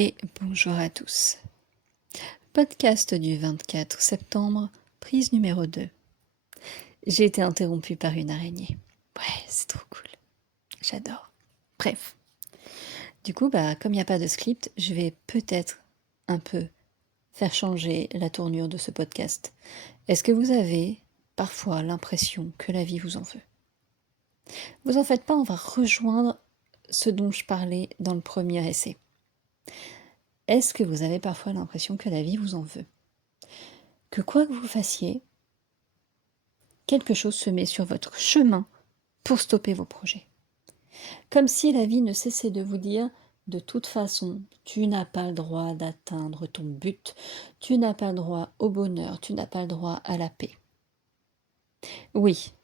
Et bonjour à tous. Podcast du 24 septembre, prise numéro 2. J'ai été interrompue par une araignée. Ouais, c'est trop cool. J'adore. Bref. Du coup, comme il n'y a pas de script, je vais peut-être un peu faire changer la tournure de ce podcast. Est-ce que vous avez parfois l'impression que la vie vous en veut? Vous en faites pas, on va rejoindre ce dont je parlais dans le premier essai. Est-ce que vous avez parfois l'impression que la vie vous en veut? Que quoi que vous fassiez, quelque chose se met sur votre chemin pour stopper vos projets. Comme si la vie ne cessait de vous dire, de toute façon, tu n'as pas le droit d'atteindre ton but, tu n'as pas le droit au bonheur, tu n'as pas le droit à la paix. Oui,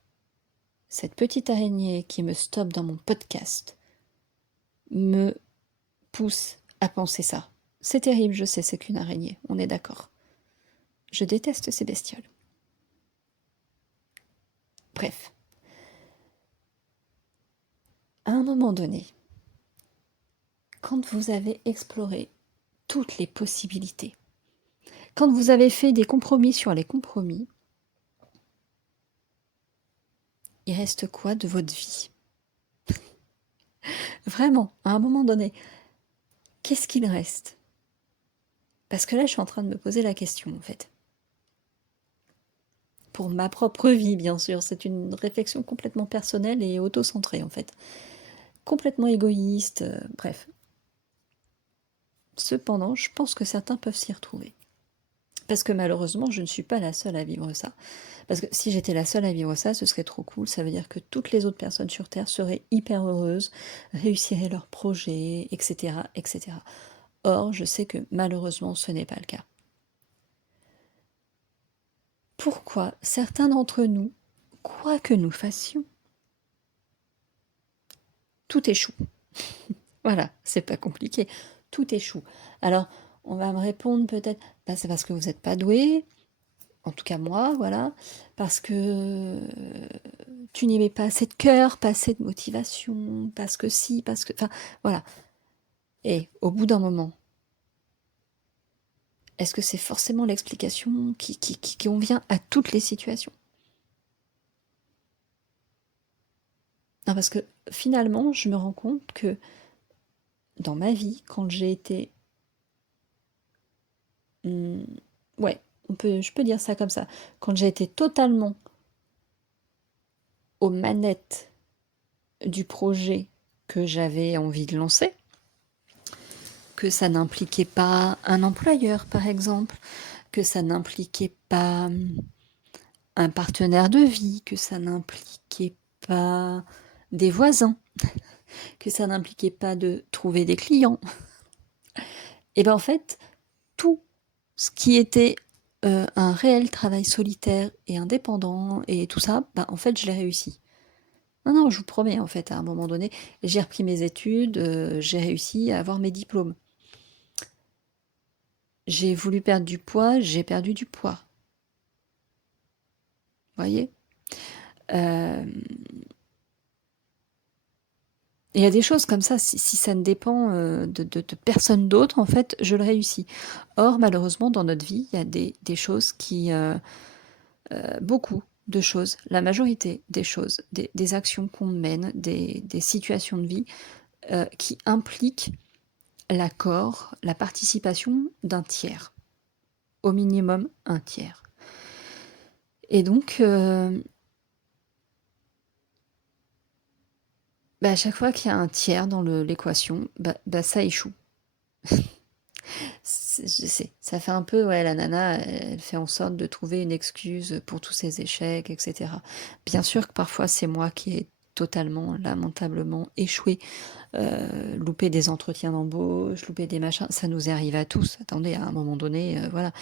cette petite araignée qui me stoppe dans mon podcast me pousse à penser ça. C'est terrible, je sais, c'est qu'une araignée, on est d'accord. Je déteste ces bestioles. Bref. À un moment donné, quand vous avez exploré toutes les possibilités, quand vous avez fait des compromis sur les compromis, il reste quoi de votre vie? Vraiment, à un moment donné, qu'est-ce qu'il reste? Parce que là, je suis en train de me poser la question, en fait. Pour ma propre vie, bien sûr, c'est une réflexion complètement personnelle et auto-centrée, en fait. Complètement égoïste, bref. Cependant, je pense que certains peuvent s'y retrouver. Parce que malheureusement, je ne suis pas la seule à vivre ça. Parce que si j'étais la seule à vivre ça, ce serait trop cool. Ça veut dire que toutes les autres personnes sur Terre seraient hyper heureuses, réussiraient leurs projets, etc., etc. Or, je sais que malheureusement, ce n'est pas le cas. Pourquoi certains d'entre nous, quoi que nous fassions, tout échoue? Voilà, c'est pas compliqué. Tout échoue. Alors, on va me répondre peut-être, c'est parce que vous n'êtes pas doué, en tout cas moi, voilà, parce que tu n'y mets pas assez de cœur, pas assez de motivation, parce que si, parce que... Enfin, voilà. Et au bout d'un moment, est-ce que c'est forcément l'explication qui convient à toutes les situations? Non, parce que finalement, je me rends compte que dans ma vie, quand j'ai été... ouais, je peux dire ça comme ça. Quand j'ai été totalement aux manettes du projet que j'avais envie de lancer, que ça n'impliquait pas un employeur, par exemple, que ça n'impliquait pas un partenaire de vie, que ça n'impliquait pas des voisins, que ça n'impliquait pas de trouver des clients. Et bien en fait, tout ce qui était un réel travail solitaire et indépendant et tout ça, en fait, je l'ai réussi. Non, je vous promets, en fait, à un moment donné, j'ai repris mes études, j'ai réussi à avoir mes diplômes. J'ai voulu perdre du poids, j'ai perdu du poids. Vous voyez? Il y a des choses comme ça, si ça ne dépend de personne d'autre, en fait, je le réussis. Or, malheureusement, dans notre vie, il y a des choses qui... beaucoup de choses, la majorité des choses, des actions qu'on mène, des situations de vie qui impliquent l'accord, la participation d'un tiers. Au minimum, un tiers. Et donc... à chaque fois qu'il y a un tiers dans l'équation, ça échoue. Je sais, ça fait un peu, ouais, la nana, elle fait en sorte de trouver une excuse pour tous ses échecs, etc. Bien sûr que parfois c'est moi qui ai totalement, lamentablement échoué, loupé des entretiens d'embauche, loupé des machins, ça nous arrive à tous. Attendez, à un moment donné, voilà,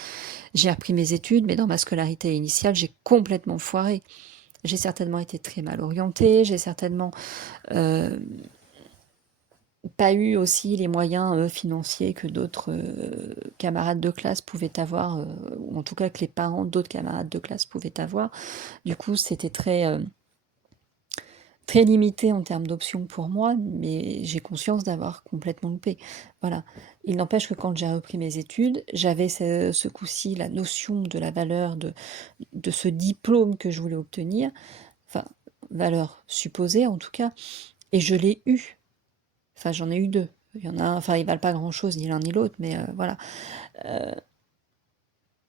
j'ai repris mes études, mais dans ma scolarité initiale, j'ai complètement foiré. J'ai certainement été très mal orientée, j'ai certainement pas eu aussi les moyens financiers que d'autres camarades de classe pouvaient avoir, ou en tout cas que les parents d'autres camarades de classe pouvaient avoir. Du coup, c'était très très limité en termes d'options pour moi, mais j'ai conscience d'avoir complètement loupé. Voilà. Il n'empêche que quand j'ai repris mes études, j'avais ce coup-ci la notion de la valeur de ce diplôme que je voulais obtenir, enfin, valeur supposée en tout cas, et je l'ai eu. Enfin, j'en ai eu 2. Il y en a un, enfin, ils valent pas grand-chose ni l'un ni l'autre, mais voilà.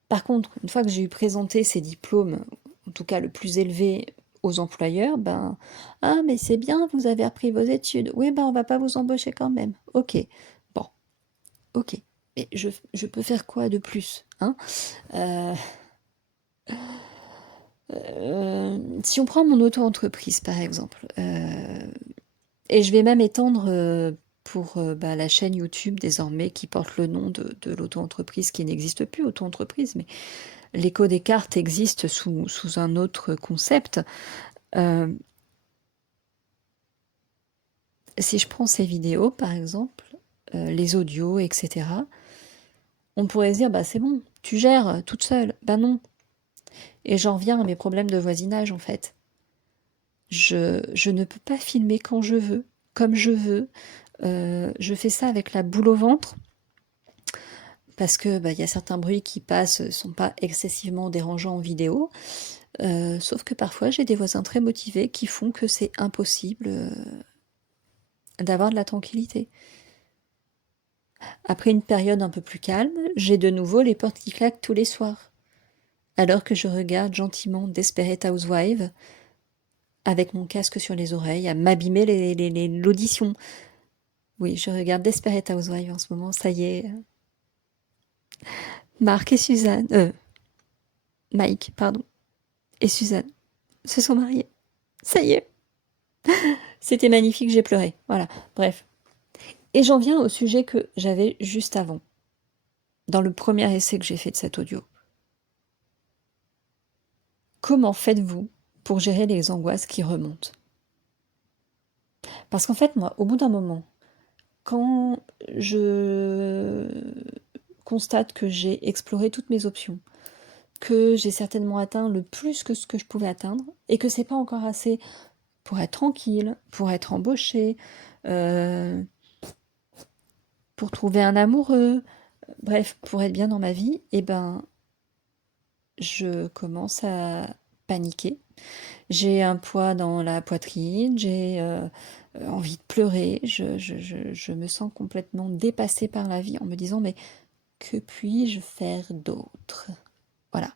Par contre, une fois que j'ai eu présenté ces diplômes, en tout cas le plus élevé aux employeurs, ben ah mais c'est bien, vous avez appris vos études. Oui, ben on va pas vous embaucher quand même. Ok, bon, ok. Mais je peux faire quoi de plus, hein? Euh, Si on prend mon auto-entreprise par exemple, et je vais même étendre pour bah, la chaîne YouTube désormais qui porte le nom de l'auto-entreprise qui n'existe plus, auto-entreprise, mais l'écho des cartes existe sous un autre concept. Si je prends ces vidéos, par exemple, les audios, etc., on pourrait se dire, bah c'est bon, tu gères toute seule. Bah non. Et j'en reviens à mes problèmes de voisinage, en fait. Je ne peux pas filmer quand je veux, comme je veux. Je fais ça avec la boule au ventre, parce que bah, y a certains bruits qui passent, ne sont pas excessivement dérangeants en vidéo. Sauf que parfois, j'ai des voisins très motivés qui font que c'est impossible d'avoir de la tranquillité. Après une période un peu plus calme, j'ai de nouveau les portes qui claquent tous les soirs. Alors que je regarde gentiment Desperate Housewives, avec mon casque sur les oreilles, à m'abîmer l'audition. Oui, je regarde Desperate Housewives en ce moment, ça y est. Marc et Suzanne, Mike, pardon, et Suzanne se sont mariés. Ça y est. C'était magnifique, j'ai pleuré. Voilà, bref. Et j'en viens au sujet que j'avais juste avant, dans le premier essai que j'ai fait de cet audio. Comment faites-vous pour gérer les angoisses qui remontent? Parce qu'en fait, moi, au bout d'un moment, quand je constate que j'ai exploré toutes mes options, que j'ai certainement atteint le plus que ce que je pouvais atteindre, et que c'est pas encore assez pour être tranquille, pour être embauchée, euh, pour trouver un amoureux, bref, pour être bien dans ma vie, et ben, je commence à paniquer. J'ai un poids dans la poitrine, j'ai envie de pleurer, je me sens complètement dépassée par la vie en me disant mais que puis-je faire d'autre? Voilà.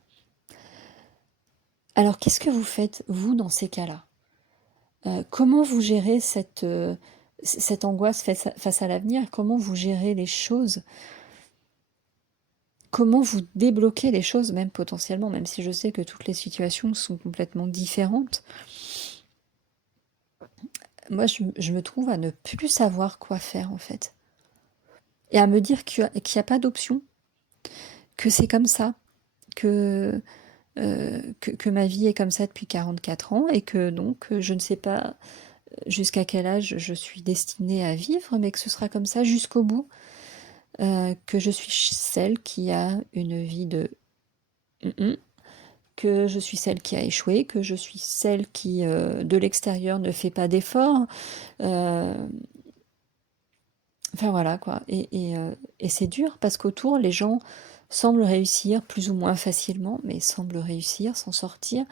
Alors qu'est-ce que vous faites, vous, dans ces cas-là? Comment vous gérez cette angoisse face à l'avenir? Comment vous gérez les choses? Comment vous débloquez les choses, même potentiellement, même si je sais que toutes les situations sont complètement différentes? Moi, je me trouve à ne plus savoir quoi faire, en fait. Et à me dire qu'il n'y a pas d'option, que c'est comme ça, que, que ma vie est comme ça depuis 44 ans et que donc je ne sais pas jusqu'à quel âge je suis destinée à vivre, mais que ce sera comme ça jusqu'au bout, que je suis celle qui a une vie de que je suis celle qui a échoué, que je suis celle qui, de l'extérieur, ne fait pas d'efforts. Enfin voilà quoi. Et c'est dur parce qu'autour, les gens semblent réussir plus ou moins facilement, mais semblent réussir, s'en sortir,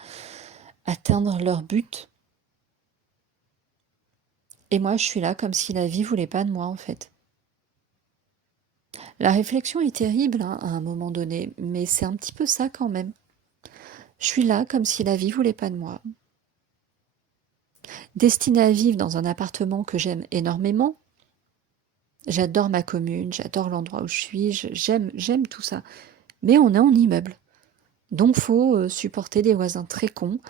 atteindre leur but. Et moi, je suis là comme si la vie voulait pas de moi, en fait. La réflexion est terrible hein, à un moment donné, mais c'est un petit peu ça quand même. Je suis là comme si la vie voulait pas de moi. Destinée à vivre dans un appartement que j'aime énormément. J'adore ma commune, j'adore l'endroit où je suis, j'aime tout ça. Mais on est en immeuble. Donc faut supporter des voisins très cons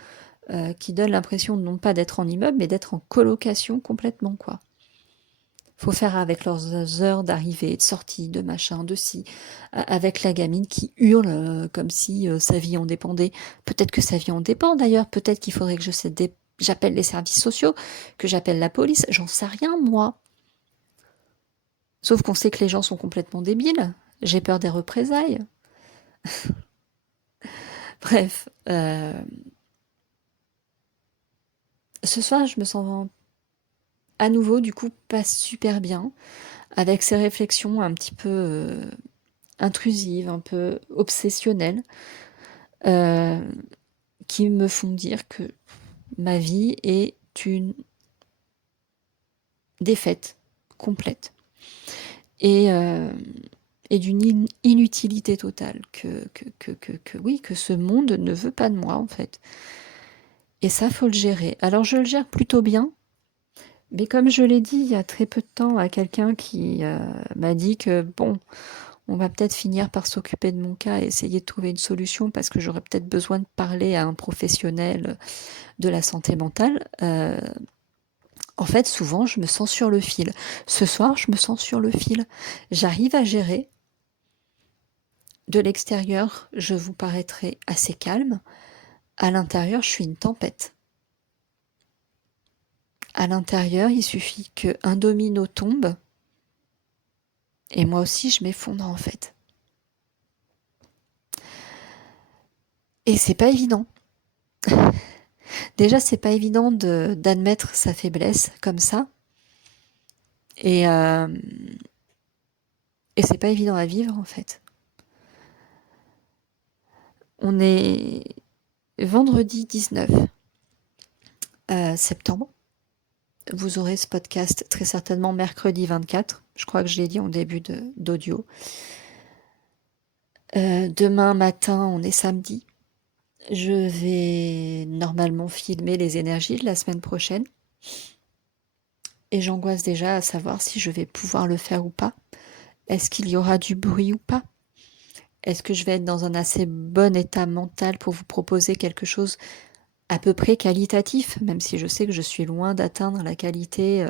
qui donnent l'impression non pas d'être en immeuble, mais d'être en colocation complètement, quoi. Faut faire avec leurs heures d'arrivée, de sortie, de machin, de ci, avec la gamine qui hurle comme si sa vie en dépendait. Peut-être que sa vie en dépend d'ailleurs, peut-être qu'il faudrait que j'appelle les services sociaux, que j'appelle la police, j'en sais rien moi. Sauf qu'on sait que les gens sont complètement débiles, j'ai peur des représailles. Bref, Ce soir, je me sens à nouveau, du coup, pas super bien, avec ces réflexions un petit peu intrusives, un peu obsessionnelles, euh, qui me font dire que ma vie est une défaite complète et, euh, et d'une inutilité totale, oui, que ce monde ne veut pas de moi en fait. Et ça, faut le gérer. Alors je le gère plutôt bien, mais comme je l'ai dit il y a très peu de temps à quelqu'un qui m'a dit que bon, on va peut-être finir par s'occuper de mon cas et essayer de trouver une solution parce que j'aurais peut-être besoin de parler à un professionnel de la santé mentale. En fait, souvent, je me sens sur le fil. Ce soir, je me sens sur le fil. J'arrive à gérer. De l'extérieur, je vous paraîtrai assez calme. À l'intérieur, je suis une tempête. À l'intérieur, il suffit qu'un domino tombe et moi aussi, je m'effondre en fait. Et c'est pas évident. Déjà, c'est pas évident d'admettre sa faiblesse comme ça. Et, euh, et c'est pas évident à vivre en fait. On est vendredi 19 septembre. Vous aurez ce podcast très certainement mercredi 24. Je crois que je l'ai dit en début d'audio. Demain matin, on est samedi. Je vais normalement filmer les énergies de la semaine prochaine. Et j'angoisse déjà à savoir si je vais pouvoir le faire ou pas. Est-ce qu'il y aura du bruit ou pas? Est-ce que je vais être dans un assez bon état mental pour vous proposer quelque chose à peu près qualitatif, même si je sais que je suis loin d'atteindre la qualité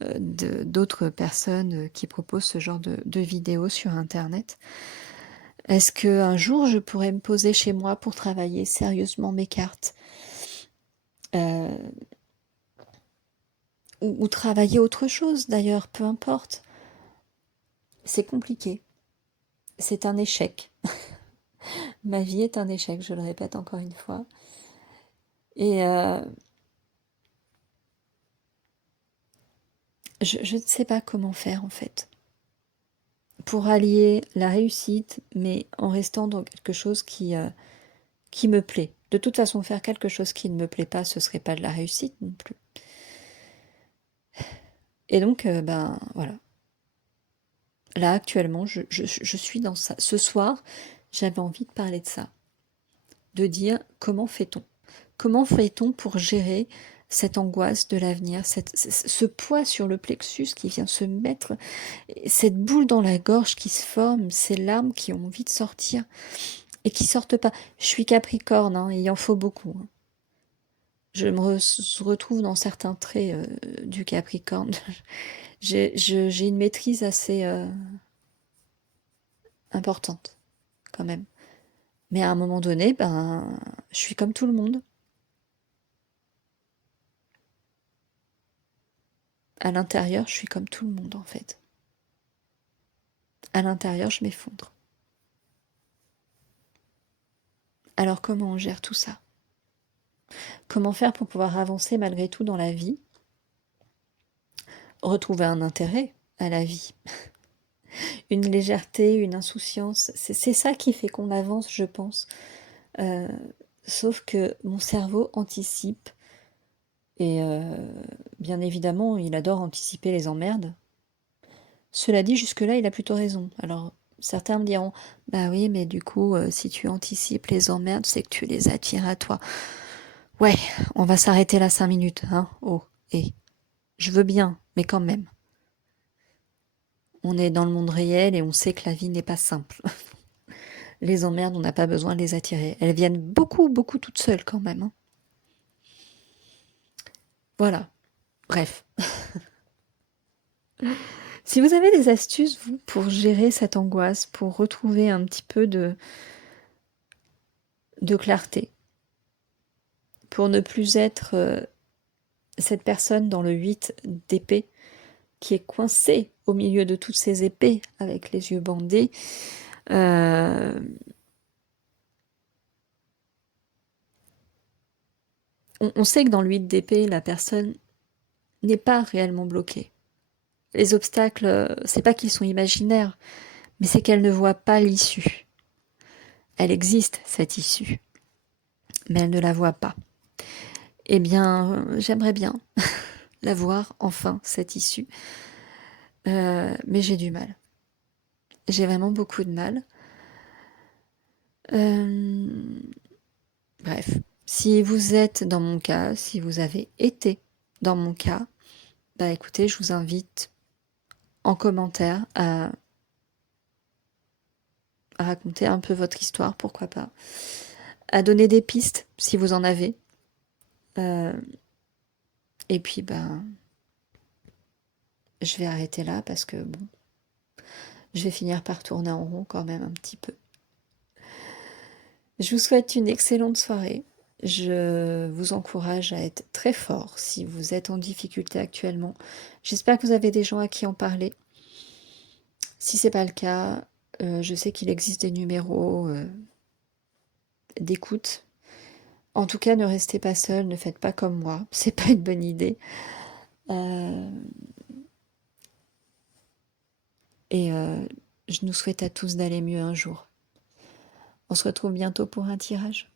d'autres personnes qui proposent ce genre de vidéos sur Internet. Est-ce qu'un jour je pourrais me poser chez moi pour travailler sérieusement mes cartes euh, ou travailler autre chose d'ailleurs, peu importe. C'est compliqué. C'est un échec. Ma vie est un échec, je le répète encore une fois. Et je ne sais pas comment faire en fait. Pour allier la réussite, mais en restant dans quelque chose qui me plaît. De toute façon, faire quelque chose qui ne me plaît pas, ce serait pas de la réussite non plus. Et donc, ben voilà. Là, actuellement, je suis dans ça. Ce soir, j'avais envie de parler de ça. De dire comment fait-on? Comment fait-on pour gérer cette angoisse de l'avenir, ce poids sur le plexus qui vient se mettre, cette boule dans la gorge qui se forme, ces larmes qui ont envie de sortir et qui sortent pas. Je suis Capricorne, hein, il en faut beaucoup. Hein. Je me retrouve dans certains traits du Capricorne. J'ai une maîtrise assez importante, quand même. Mais à un moment donné, ben, je suis comme tout le monde. À l'intérieur, je suis comme tout le monde, en fait. À l'intérieur, je m'effondre. Alors comment on gère tout ça? Comment faire pour pouvoir avancer malgré tout dans la vie? Retrouver un intérêt à la vie, une légèreté, une insouciance. C'est ça qui fait qu'on avance, je pense. Euh, Sauf que mon cerveau anticipe et bien évidemment, il adore anticiper les emmerdes. Cela dit, jusque-là, il a plutôt raison. Alors, certains me diront, bah oui, mais du coup, si tu anticipes les emmerdes, c'est que tu les attires à toi. Ouais, on va s'arrêter là 5 minutes, hein. Oh, et je veux bien, mais quand même. On est dans le monde réel et on sait que la vie n'est pas simple. Les emmerdes, on n'a pas besoin de les attirer. Elles viennent beaucoup, beaucoup toutes seules quand même. Hein. Voilà. Bref. Si vous avez des astuces, vous, pour gérer cette angoisse, pour retrouver un petit peu de clarté, pour ne plus être cette personne dans le 8 d'épée qui est coincée au milieu de toutes ces épées avec les yeux bandés, euh, On sait que dans le 8 d'épée, la personne n'est pas réellement bloquée. Les obstacles, c'est pas qu'ils sont imaginaires, mais c'est qu'elle ne voit pas l'issue. Elle existe, cette issue, mais elle ne la voit pas. Eh bien, j'aimerais bien la voir, enfin, cette issue. Mais j'ai du mal. J'ai vraiment beaucoup de mal. Euh, Bref, si vous êtes dans mon cas, si vous avez été dans mon cas, bah écoutez, je vous invite en commentaire à raconter un peu votre histoire, pourquoi pas, à donner des pistes si vous en avez. Euh, et puis, ben, je vais arrêter là parce que bon, je vais finir par tourner en rond quand même un petit peu. Je vous souhaite une excellente soirée. Je vous encourage à être très fort si vous êtes en difficulté actuellement. J'espère que vous avez des gens à qui en parler. Si c'est pas le cas, je sais qu'il existe des numéros d'écoute. En tout cas, ne restez pas seul, ne faites pas comme moi, c'est pas une bonne idée. Euh, et je nous souhaite à tous d'aller mieux un jour. On se retrouve bientôt pour un tirage.